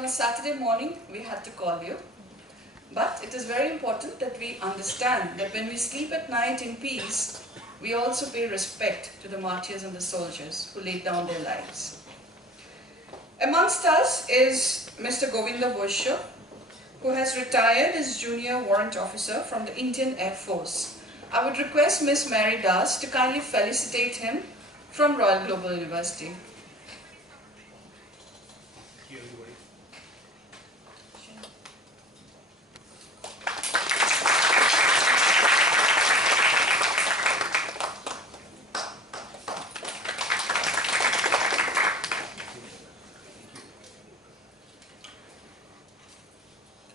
on a Saturday morning we had to call you. But it is very important that we understand that when we sleep at night in peace, we also pay respect to the martyrs and the soldiers who laid down their lives. Amongst us is Mr. Govinda Boisho, who has retired as Junior Warrant Officer from the Indian Air Force. I would request Ms. Mary Das to kindly felicitate him from Royal Global University.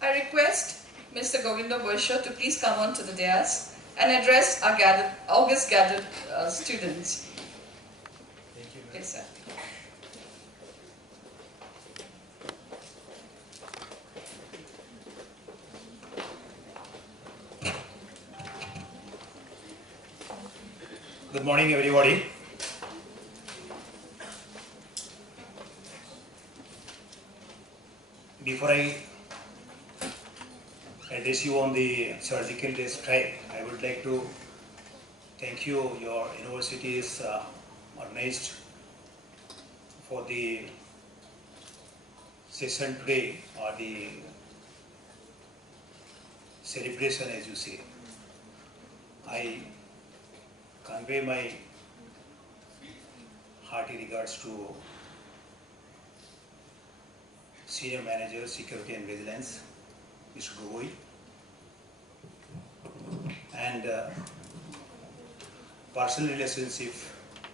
I request Mr. Govinda Boisho to please come on to the dais and address our August gathered students. Thank you. Please, sir. Good morning, everybody. Before I address you on the surgical day strike, I would like to thank you. Your university is organized for the session today, or the celebration, as you say. I convey my hearty regards to Senior Manager, Security and Vigilance, Mr. Gogoi, and personal relationship,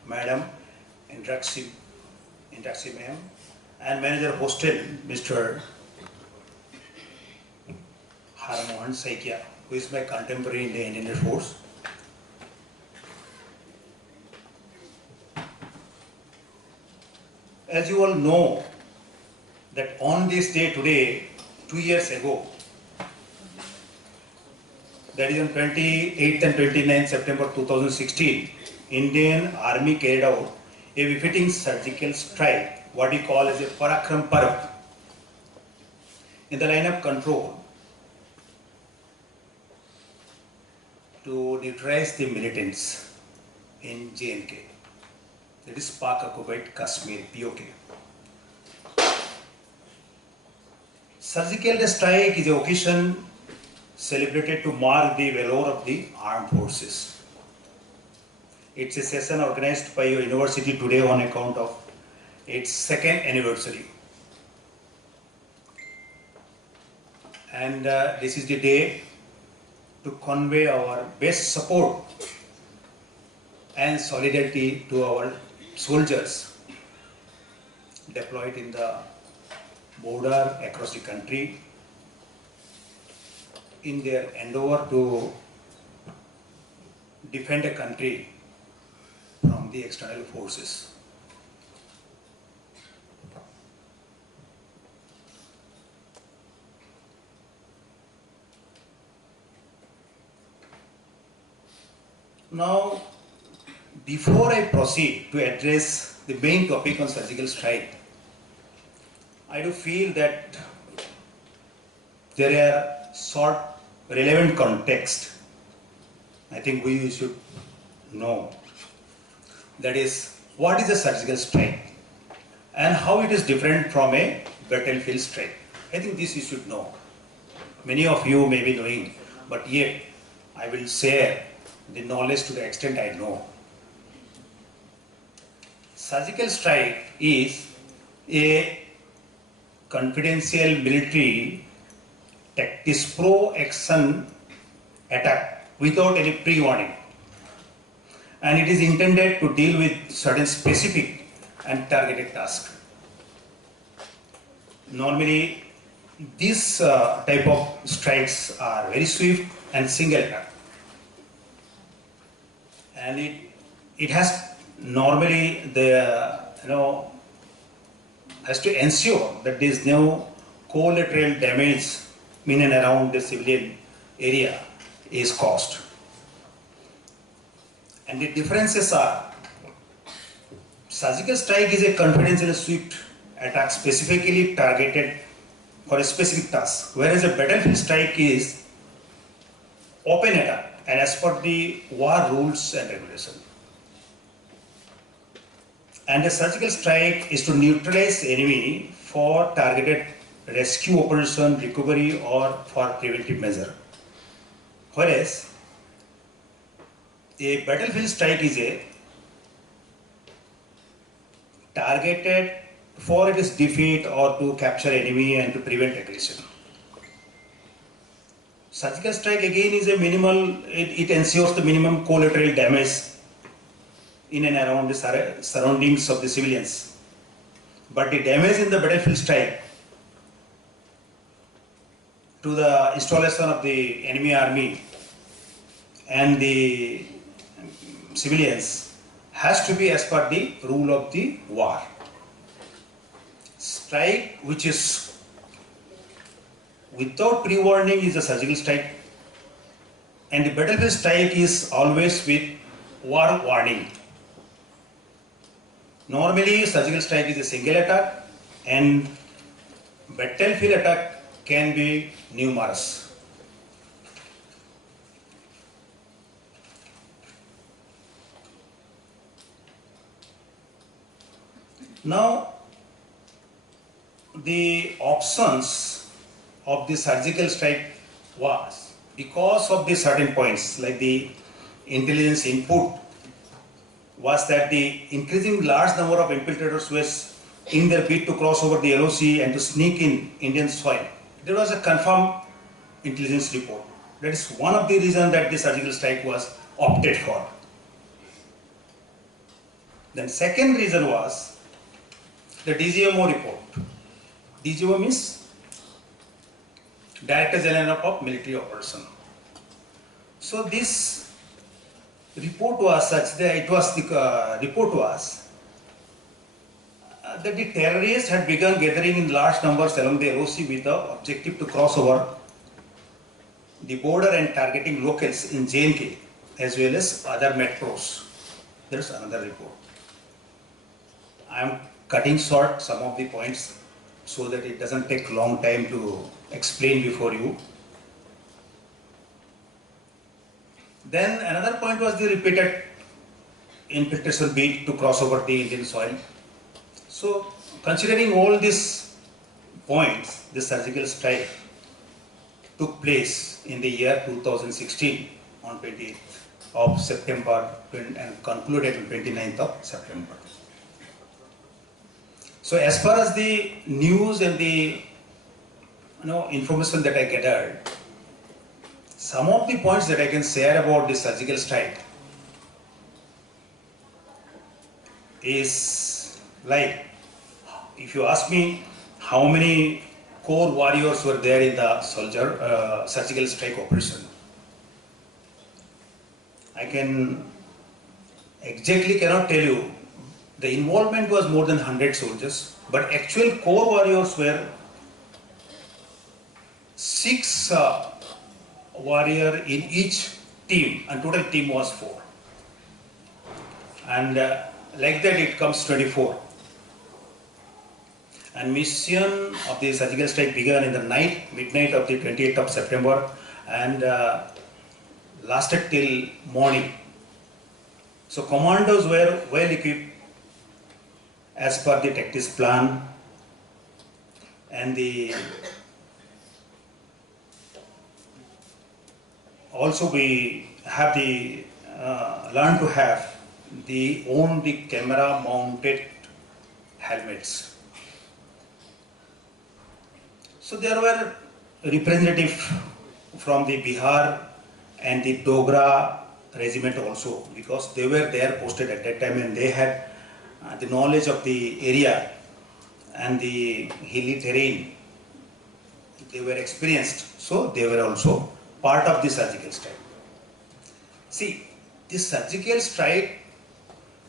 Madam Indraksi Ma'am, and Manager Hostel, Mr. MAH01084, who is my contemporary in the Indian Air Force. As you all know, that on this day today, 2 years ago, that is on 28th and 29th September 2016, Indian Army carried out a befitting surgical strike, what we call as a Parakram Parv, in the line of control to neutralize the militants in J&K, that is Pak-occupied Kashmir, POK. Surgical strike is an occasion celebrated to mark the valor of the armed forces. It's a session organized by your university today on account of its second anniversary. And this is the day to convey our best support and solidarity to our soldiers deployed in the border across the country in their endeavor to defend a country from the external forces. Now, before I proceed to address the main topic on surgical strike, I do feel that there are short relevant context I think we should know. That is, what is a surgical strike and how it is different from a battlefield strike. I think this you should know. Many of you may be knowing, but yet I will share the knowledge to the extent I know. Surgical strike is a confidential military tactics pro-action attack without any pre-warning, and it is intended to deal with certain specific and targeted tasks. Normally, these type of strikes are very swift and single attack, and it has normally has to ensure that there is no collateral damage in and around the civilian area is caused. And the differences are, surgical strike is a confidential swift attack specifically targeted for a specific task, whereas a battlefield strike is open attack and as per the war rules and regulation. And a surgical strike is to neutralize enemy for targeted rescue operation, recovery or for preventive measure. Whereas a battlefield strike is a targeted for its defeat or to capture enemy and to prevent aggression. Surgical strike again is a minimal, it ensures the minimum collateral damage in and around the surroundings of the civilians. But the damage in the battlefield strike to the installation of the enemy army and the civilians has to be as per the rule of the war. Strike which is without pre-warning is a surgical strike, and the battlefield strike is always with war warning. Normally surgical strike is a single attack and battlefield attack can be numerous. Now the options of the surgical strike was, because of the certain points like the intelligence input, was that the increasing large number of infiltrators was in their bid to cross over the LOC and to sneak in Indian soil. There was a confirmed intelligence report. That is one of the reasons that the surgical strike was opted for. Then second reason was the DGMO report. DGMO means Director General of Military Operation. So this report was such that report was that the terrorists had begun gathering in large numbers along the LOC with the objective to cross over the border and targeting locals in J&K as well as other metros. There is another report. I am cutting short some of the points so that it doesn't take long time to explain before you. Then another point was the repeated infiltration bid to cross over the Indian soil. So considering all these points, the surgical strike took place in the year 2016 on 28th of September and concluded on 29th of September. So as far as the news and the information that I gathered, some of the points that I can share about the surgical strike is like, if you ask me how many core warriors were there in the surgical strike operation, I can exactly cannot tell you. The involvement was more than 100 soldiers, but actual core warriors were 6 warrior in each team, and total team was 4. And like that it comes 24. And mission of the surgical strike began in the midnight of the 28th of September and lasted till morning. So commandos were well equipped as per the tactics plan, and also we have learned to have the camera mounted helmets. So there were representatives from the Bihar and the Dogra regiment also, because they were there posted at that time and they had the knowledge of the area and the hilly terrain. They were experienced, so they were also part of the surgical strike. See, this surgical strike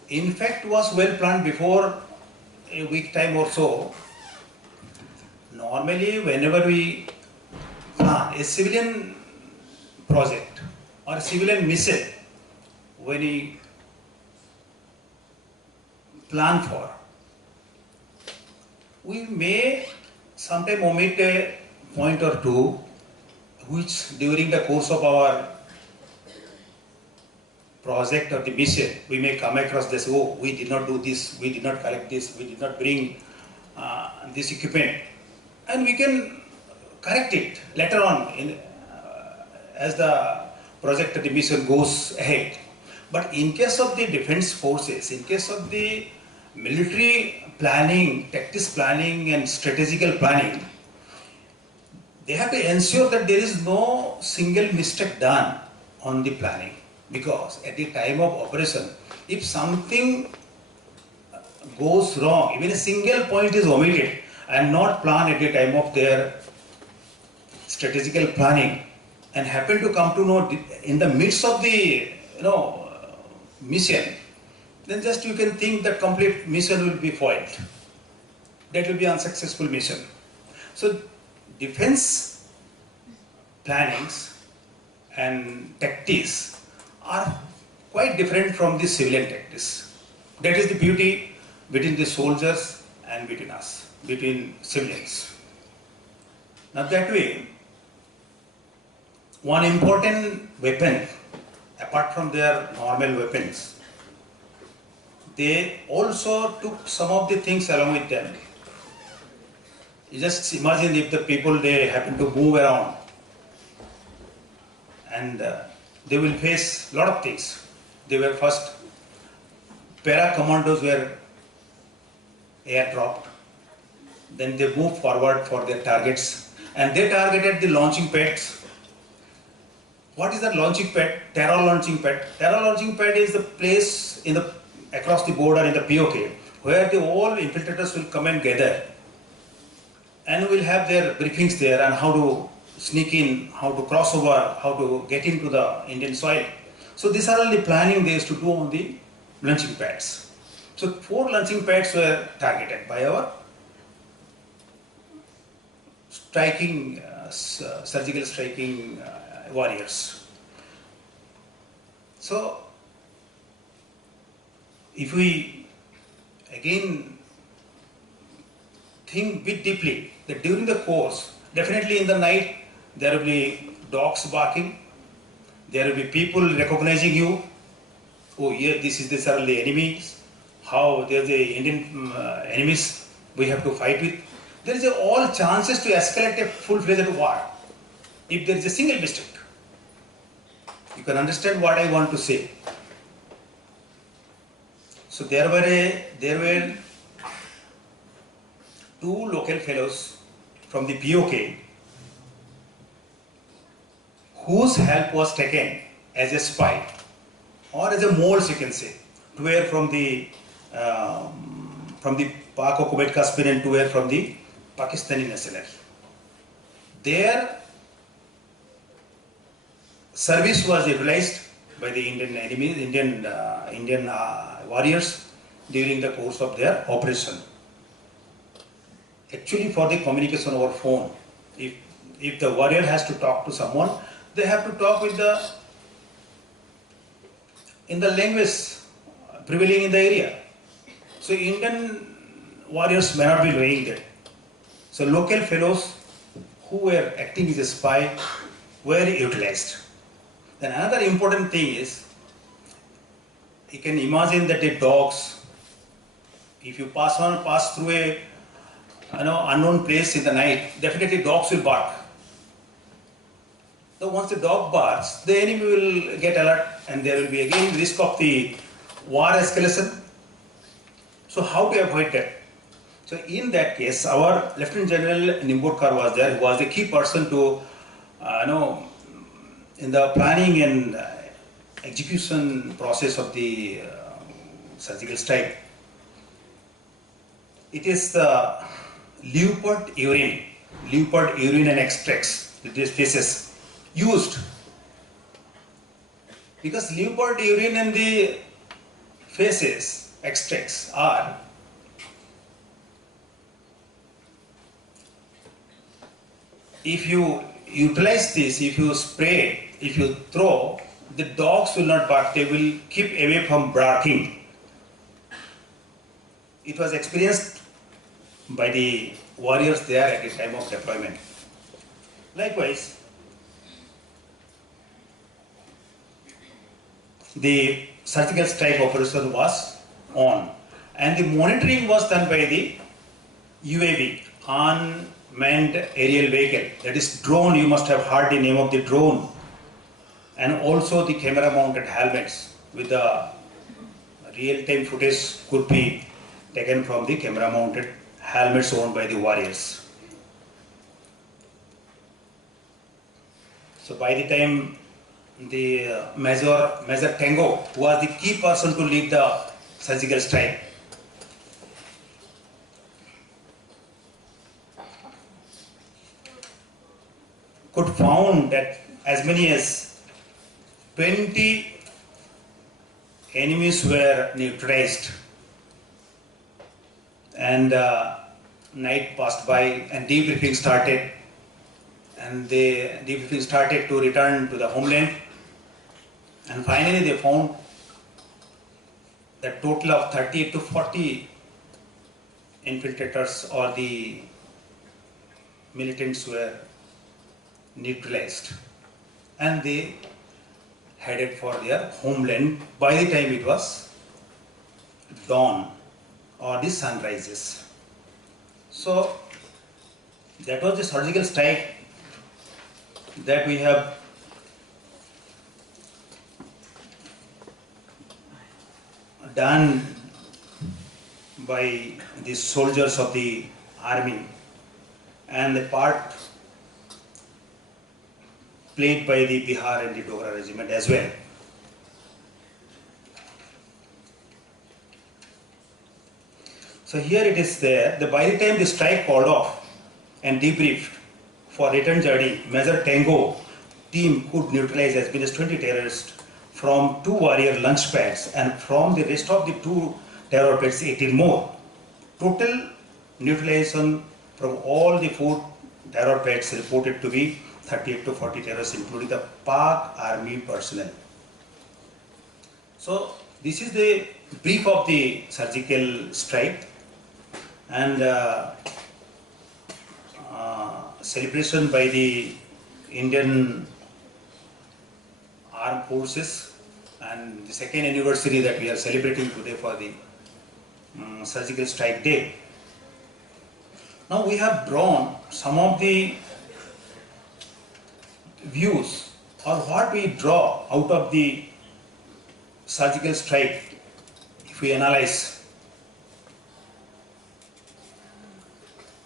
in fact was well planned before a week time or so. Normally whenever we plan a civilian project or a civilian mission, when we plan for, we may sometimes omit a point or two, which during the course of our project or the mission, we may come across this, oh, we did not do this, we did not collect this, we did not bring this equipment. And we can correct it later on as the project or the mission goes ahead. But in case of the defense forces, in case of the military planning, tactics planning and strategical planning, they have to ensure that there is no single mistake done on the planning. Because at the time of operation, if something goes wrong, even a single point is omitted and not planned at the time of their strategical planning, and happen to come to know in the midst of the mission, then just you can think that complete mission will be foiled. That will be unsuccessful mission. So defense plannings and tactics are quite different from the civilian tactics. That is the beauty between the soldiers and between us, between civilians. Now that way, one important weapon, apart from their normal weapons, they also took some of the things along with them. You just imagine if the people, they happen to move around and they will face a lot of things. They were first, para commandos were airdropped, then they moved forward for their targets and they targeted the launching pads. What is that launching pad? Terror launching pad. Terror launching pad is the place across the border in the POK where all infiltrators will come and gather and will have their briefings there on how to sneak in, how to cross over, how to get into the Indian soil. So these are all the planning they used to do on the launching pads. So 4 launching pads were targeted by our striking, surgical striking warriors. So if we again think bit deeply that during the course, definitely in the night there will be dogs barking, there will be people recognizing you. Oh, here these are the enemies. How they are the Indian enemies we have to fight with. There is all chances to escalate a full-fledged war if there is a single mistake. You can understand what I want to say. So there were 2 local fellows from the POK whose help was taken as a spy or as a moles, you can say, to where from the Pak occupied Kashmir and to where from the Pakistani national. Their service was utilized by the Indian enemies, Indian warriors during the course of their operation. Actually, for the communication over phone, if the warrior has to talk to someone, they have to talk with in the language prevailing in the area. So Indian warriors may not be knowing that. So local fellows who were acting as a spy were utilized. Then another important thing is, you can imagine that the dogs, if you pass through a unknown place in the night, definitely dogs will bark. So once the dog barks, the enemy will get alert and there will be again risk of the war escalation. So how to avoid that? So in that case, our Lieutenant General Nimborkar was there, who was the key person to, in the planning and execution process of the surgical strike. It is the leopard urine and extracts, these species used. Because leopard urine and the feces, extracts are if you utilize this, if you spray, if you throw, the dogs will not bark, they will keep away from barking. It was experienced by the warriors there at the time of deployment. Likewise, the surgical strike operation was on, and the monitoring was done by the UAV, unmanned aerial vehicle, that is drone. You must have heard the name of the drone, and also the camera mounted helmets with the real-time footage could be taken from the camera mounted helmets owned by the warriors. So by the time the Major Tango, who was the key person to lead the surgical strike, could found that as many as 20 enemies were neutralized, and night passed by and debriefing started, and the debriefing started to return to the homeland, and finally they found that total of 30 to 40 infiltrators or the militants were neutralized, and they headed for their homeland by the time it was dawn or the sunrises. So that was the surgical strike that we have done by the soldiers of the army, and the part played by the Bihar and the Dogra regiment as well. So here it is there, by the time the strike called off and debriefed for return journey, Major Tango team could neutralize as many as 20 terrorists from 2 warrior launch pads, and from the rest of the 2 terror pads 18 more. Total neutralization from all the 4 terror pads reported to be 38 to 40 terrorists, including the Pak army personnel. So this is the brief of the surgical strike, and celebration by the Indian Armed Forces, and the 2nd anniversary that we are celebrating today for the surgical strike day. Now we have drawn some of the views, or what we draw out of the surgical strike if we analyze.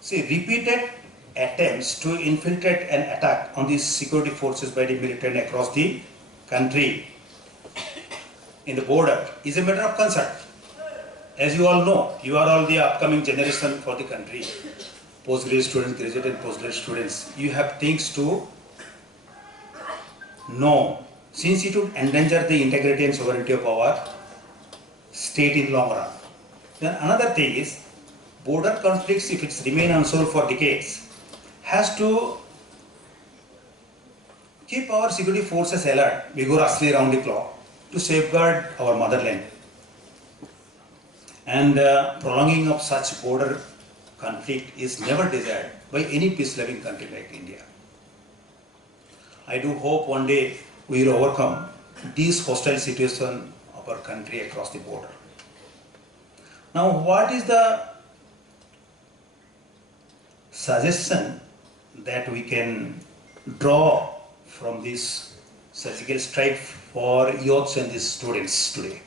See, repeated attempts to infiltrate and attack on the security forces by the military across the country in the border is a matter of concern. As you all know, you are all the upcoming generation for the country, postgraduate students, graduate and postgraduate students. You have things to know, since it would endanger the integrity and sovereignty of our state in long run. Then another thing is, border conflicts, if it's remain unsolved for decades, has to keep our security forces alert vigorously around the clock to safeguard our motherland. And prolonging of such border conflict is never desired by any peace-loving country like India. I do hope one day we will overcome this hostile situation of our country across the border. Now, what is the suggestion that we can draw from this surgical strike for youths and the students today?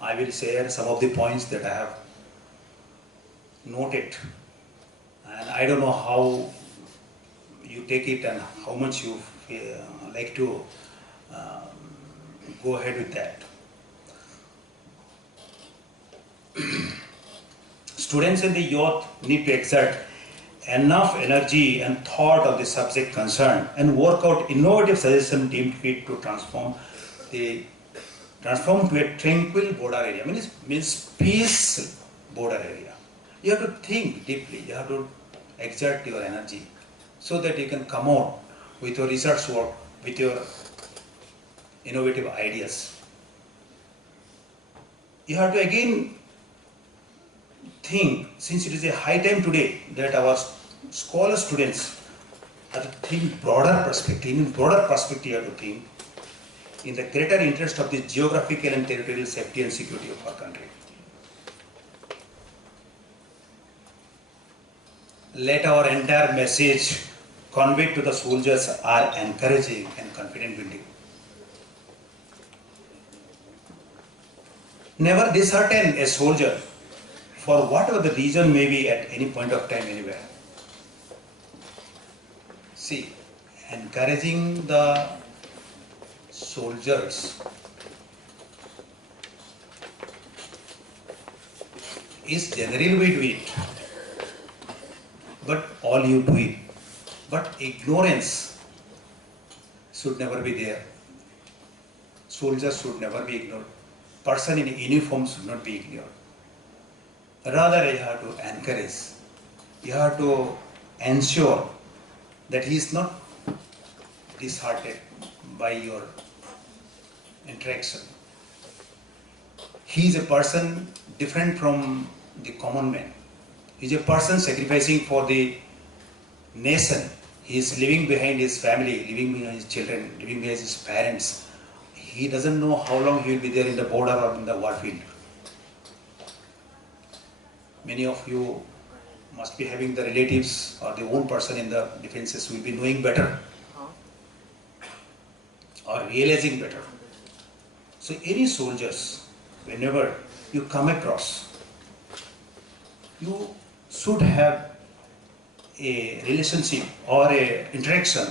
I will share some of the points that I have noted, and I don't know how you take it and how much you like to go ahead with that. Students and the youth need to exert enough energy and thought on the subject concerned and work out innovative suggestions deemed fit to transform to a tranquil border area, means peace border area. You have to think deeply, you have to exert your energy so that you can come out with your research work, with your innovative ideas. You have to again think, since it is a high time today that our scholar students have to think broader perspective, in broader perspective have to think in the greater interest of the geographical and territorial safety and security of our country. Let our entire message conveyed to the soldiers are encouraging and confident building. Never dishearten a soldier for whatever the reason may be at any point of time anywhere. See, encouraging the soldiers is generally we do it, but all you do it. But ignorance should never be there. Soldiers should never be ignored. Person in uniform should not be ignored. Rather, you have to encourage. You have to ensure that he is not disheartened by your interaction. He is a person different from the common man. He is a person sacrificing for the nation. He is leaving behind his family, leaving behind his children, leaving behind his parents. He doesn't know how long he will be there in the border or in the war field. Many of you must be having the relatives or the own person in the defenses who will be knowing better or realizing better. So any soldiers, whenever you come across, you should have a relationship or a interaction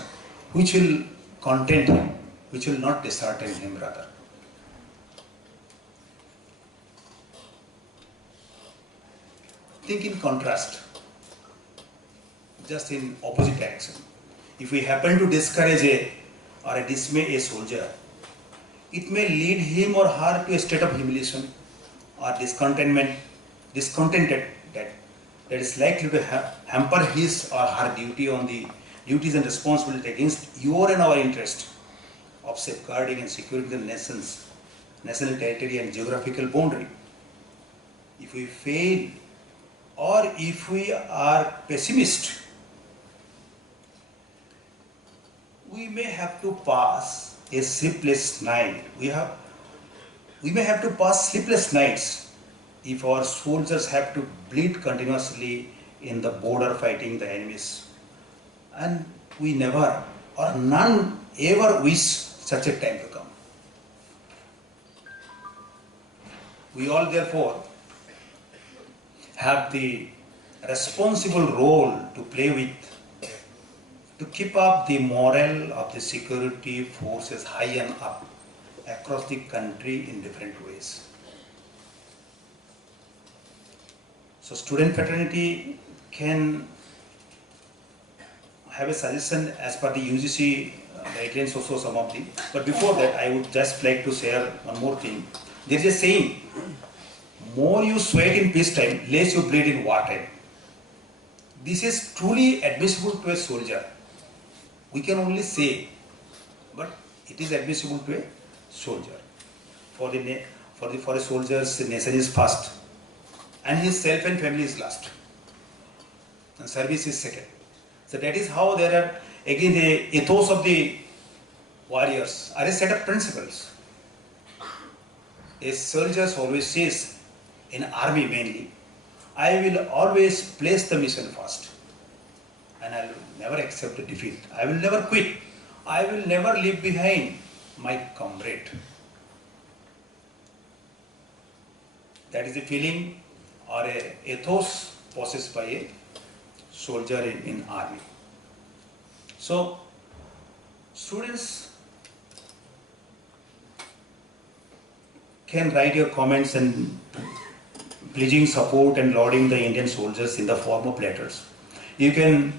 which will content him, which will not dishearten him rather. Think in contrast, just in opposite direction. If we happen to discourage or dismay a soldier, it may lead him or her to a state of humiliation or discontented that is likely to hamper his or her duty on the duties and responsibility against your and our interest of safeguarding and securing the national territory and geographical boundary. If we fail or if we are pessimist, we may have to pass a sleepless night. We may have to pass sleepless nights if our soldiers have to bleed continuously in the border fighting the enemies. And we never or none ever wish such a time to come. We all therefore have the responsible role to play with to keep up the morale of the security forces high and up across the country in different ways. So student fraternity can have a suggestion as per the UGC guidelines, also some of the, but before that I would just like to share one more thing. There is a saying, more you sweat in peacetime, less you bleed in wartime. This is truly admissible to a soldier. We can only say, but it is admissible to a soldier. For a soldier's nation is first, and his self and family is last, and service is second. So that is how there are, again, the ethos of the warriors are a set of principles. A soldier always says, in army mainly, I will always place the mission first, and I will never accept a defeat. I will never quit. I will never leave behind my comrade. That is the feeling or a ethos possessed by a soldier in army. So, students can write your comments and pledging support and lauding the Indian soldiers in the form of letters. You can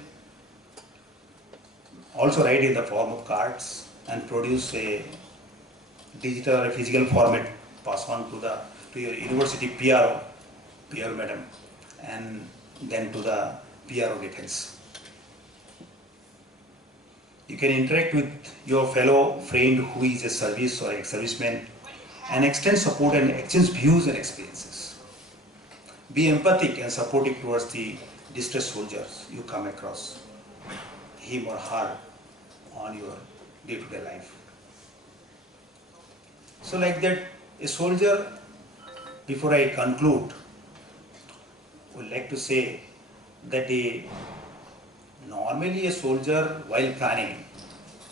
also write in the form of cards and produce a digital or physical format, pass on to your university PRO madam, and then to the PRO defense. You can interact with your fellow friend who is a service or ex-serviceman and extend support and exchange views and experiences. be empathic and supportive towards the distressed soldiers you come across, him or her, on your day-to-day life. So like that, a soldier, before I conclude, would like to say that normally a soldier, while planning,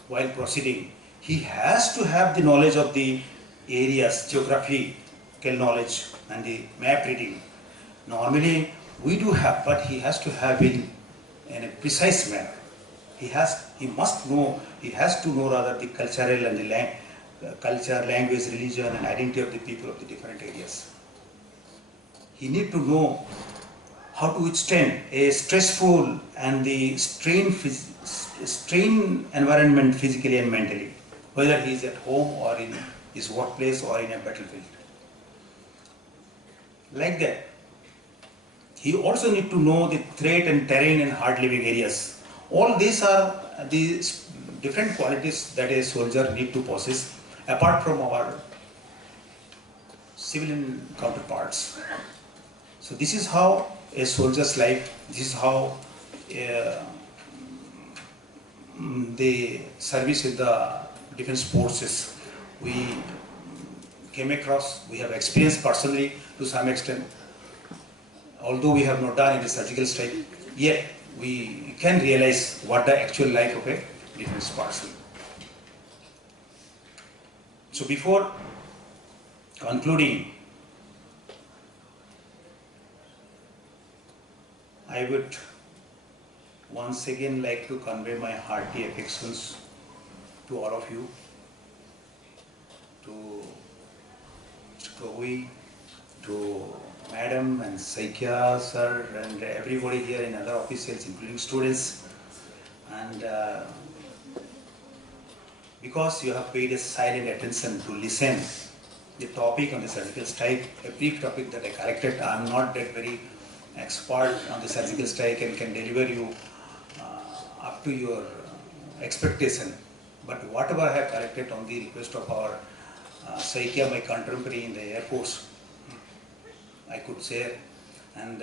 while proceeding, he has to have the knowledge of the areas, geographical knowledge and the map reading. Normally we do have, but he has to have it in a precise manner. He has to know rather the cultural and the culture, language, religion and identity of the people of the different areas. He need to know how to withstand a stressful and the strain environment physically and mentally, whether he is at home or in his workplace or in a battlefield. Like that, he also need to know the threat and terrain in hard living areas. All these are the different qualities that a soldier need to possess apart from our civilian counterparts. So this is how a soldier's life, this is how the service in the defense forces we came across, we have experienced personally to some extent. Although we have not done any surgical strike, yet we can realize what the actual life of a defense person. So before concluding, I would once again like to convey my hearty affections to all of you, to Kovi, to Madam and Saikia sir and everybody here and other officials including students, and because you have paid a silent attention to listen the topic on the surgical strike, a brief topic that I collected. I am not that very expert on the surgical strike and can deliver you up to your expectation, but whatever I have collected on the request of our Saikia, my contemporary in the Air Force, I could share, and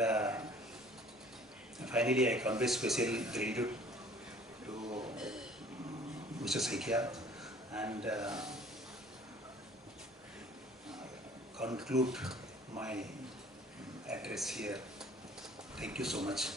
finally I convey special gratitude to Mr. Saikia and conclude my address here. Thank you so much.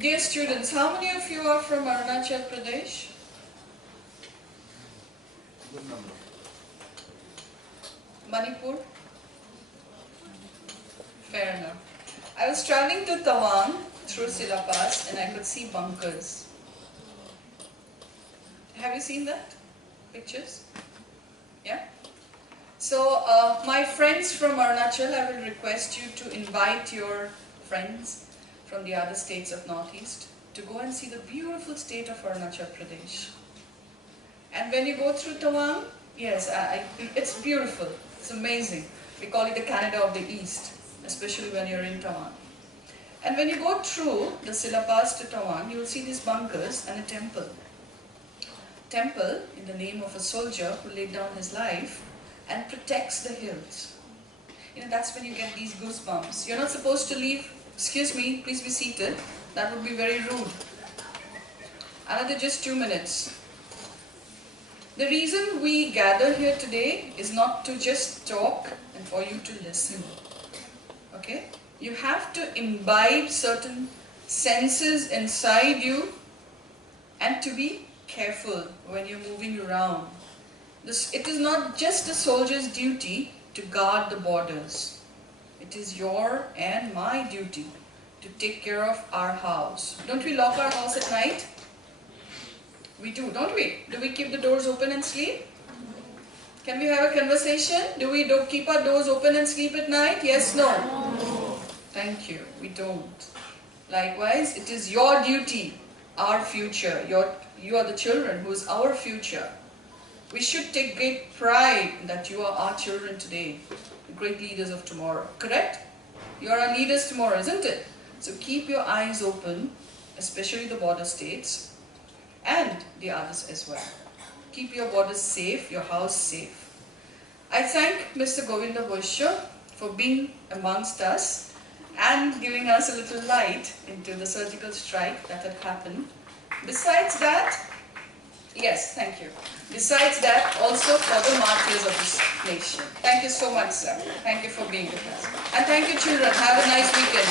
Dear students, how many of you are from Arunachal Pradesh? Good number. Manipur? Fair enough. I was traveling to Tawang through Silpass and I could see bunkers. Have you seen that? Pictures? Yeah? So, my friends from Arunachal, I will request you to invite your friends from the other states of Northeast to go and see the beautiful state of Arunachal Pradesh. And when you go through Tawang, yes, it's beautiful, it's amazing. We call it the Canada of the East, especially when you're in Tawang. And when you go through the Silpass to Tawang, you will see these bunkers and a temple. Temple in the name of a soldier who laid down his life and protects the hills. You know, that's when you get these goosebumps. You're not supposed to leave. Excuse me, please be seated. That would be very rude. Another just 2 minutes. The reason we gather here today is not to just talk and for you to listen. Okay? You have to imbibe certain senses inside you and to be careful when you're moving around. It is not just a soldier's duty to guard the borders. It is your and my duty to take care of our house. Don't we lock our house at night? We do, don't we? Do we keep the doors open and sleep? Can we have a conversation? Do we keep our doors open and sleep at night? Yes, no? Thank you, we don't. Likewise, it is your duty, our future. You are the children who is our future. We should take great pride that you are our children today. great leaders of tomorrow. Correct? You are our leaders tomorrow, isn't it? So keep your eyes open, especially the border states and the others as well. Keep your borders safe, your house safe. I thank Mr. Govinda Boisho for being amongst us and giving us a little light into the surgical strike that had happened. Besides that, yes, thank you. Besides that, also for the martyrs of this nation. Thank you so much, sir. Thank you for being with us. And thank you, children. Have a nice weekend.